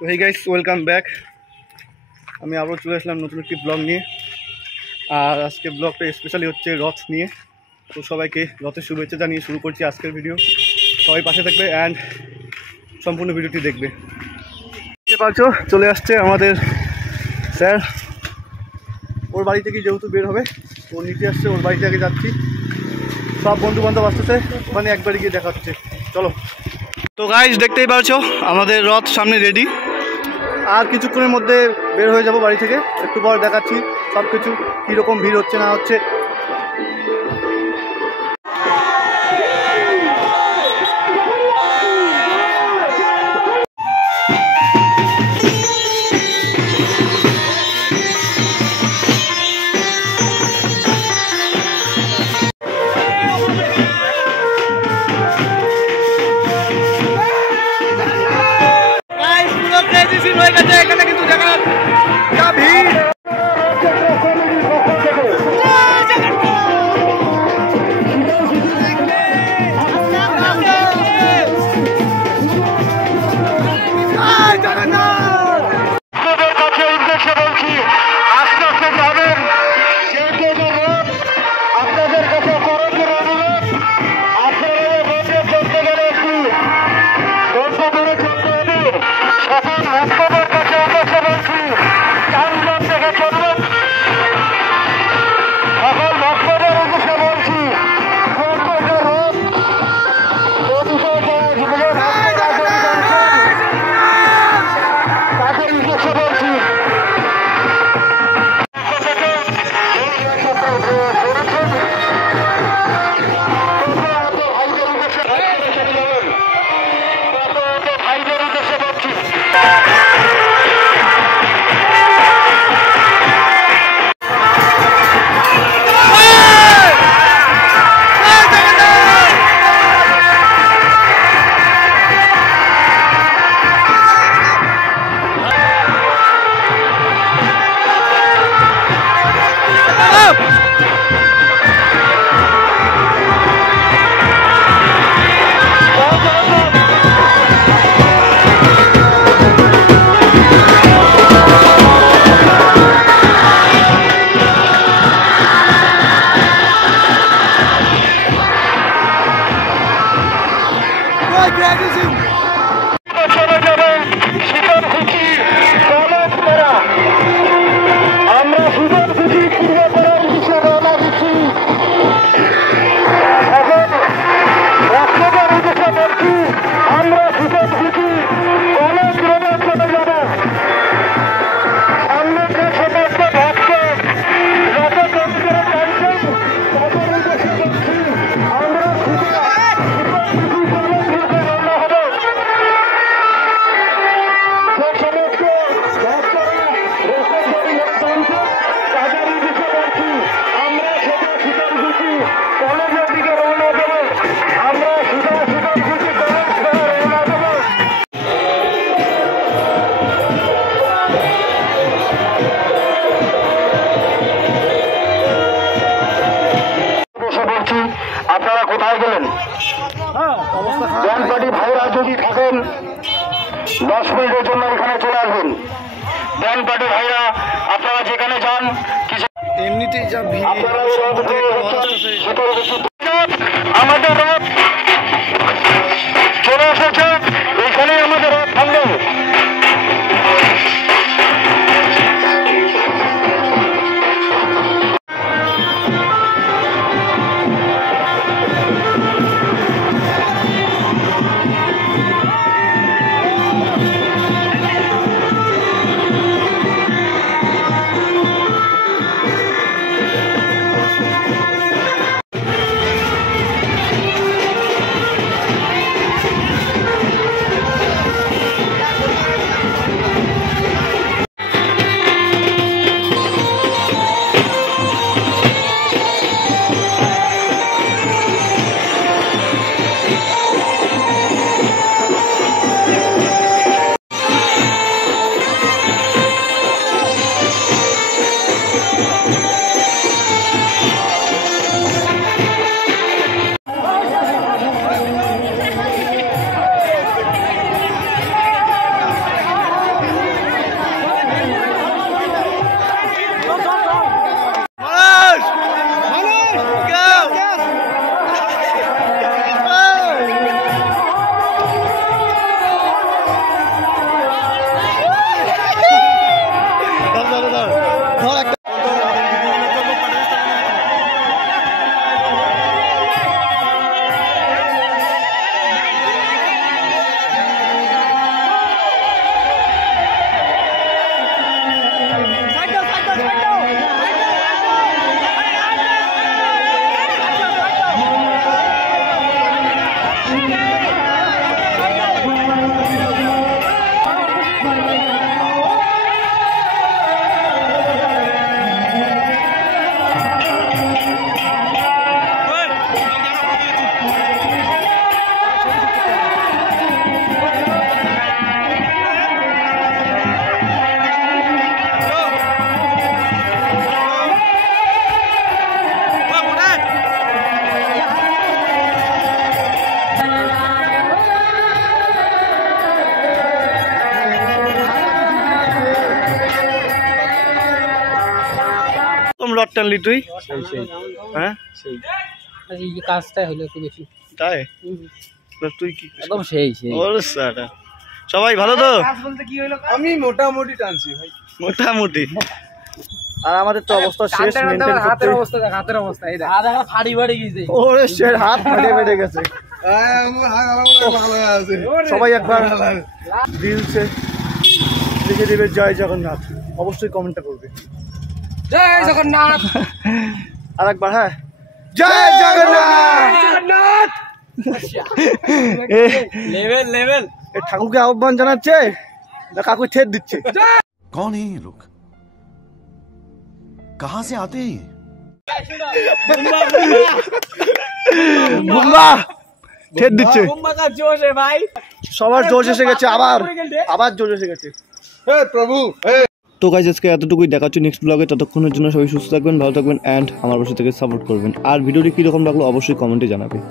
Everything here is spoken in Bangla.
তো হেই গাইস, ওয়েলকাম ব্যাক। আমি আবারও চলে আসলাম নতুন একটি ব্লগ নিয়ে। আর আজকে ব্লগটা স্পেশালি হচ্ছে রথ নিয়ে। তো সবাইকে রথের শুভেচ্ছা জানিয়ে শুরু করছি আজকের ভিডিও। সবাই পাশে থাকবে অ্যান্ড সম্পূর্ণ ভিডিওটি দেখবে। দেখতে পাচ্ছ চলে আসছে আমাদের স্যার। ওর বাড়ি থেকে যেহেতু বের হবে, ও নিচে আসছে, ওর বাড়ি থেকে যাচ্ছি। সব বন্ধু বান্ধব আসতেছে, ওখানে একবারই গিয়ে দেখা হচ্ছে। চলো। তো গাইস দেখতেই পাচ্ছ আমাদের রথ সামনে রেডি। আর কিছুক্ষণের মধ্যে বের হয়ে যাব বাড়ি থেকে। একটু পর দেখাচ্ছি সব কিছু কীরকম ভিড় হচ্ছে না হচ্ছে। এখানে কিন্তু দেখা যা ভিড়। আপনারা কোথায় গেলেন? ব্যান্ডপার্টি ভাইরা যদি থাকেন 10 মিনিটের জন্য এখানে চলে আসবেন। ব্যান্ডপার্টি ভাইরা আপনারা যেখানে যান এমনিতেই যা ভিড়। আমাদের রথ চলে এসেছে, এখানে আমাদের রথ থামবে। রড টানলি তুই? হ্যাঁ এই কাজটাই হলো একটু বেশি তাই তুই কি একদম সেই ওরে সাটা সবাই ভালো তো? আমি মোটামুটি টানছি ভাই, মোটামুটি। আর আমাদের তো অবস্থা শেষ, মেইনটেইন করতে। হাতের অবস্থা এই দেখ হাত ফাড়ি ফাড়ি গেছে ওরে শের হাত ফেটে গেছে। সবাই একবার রিলসে লিখে দেবে জয় জগন্নাথ, অবশ্যই কমেন্টটা করবে। জয় জগন্নাথ। আর একবার হ্যাঁ, জয় জগন্নাথ। লেভেল এ ঠাকুরকে আহ্বান জানাচ্ছে না কাকু ছেদ দিচ্ছে? कौन है ये लोग, कहां से आते हैं? বুম্বা ছেদ দিচ্ছে। কুম্বাকা জোশ রে ভাই, সবার জোশ এসে গেছে, আবার জোশ এসে গেছে। হে প্রভু। তো গাইজ আজকে এতটুকুই, দেখা হচ্ছে নেক্সট ব্লগে। ততক্ষণের জন্য সবাই সুস্থ থাকবেন, ভালো থাকবেন অ্যান্ড আমার পাশে থেকে সাপোর্ট করবেন। আর ভিডিওটি কীরকম লাগলো অবশ্যই কমেন্টে জানাবেন।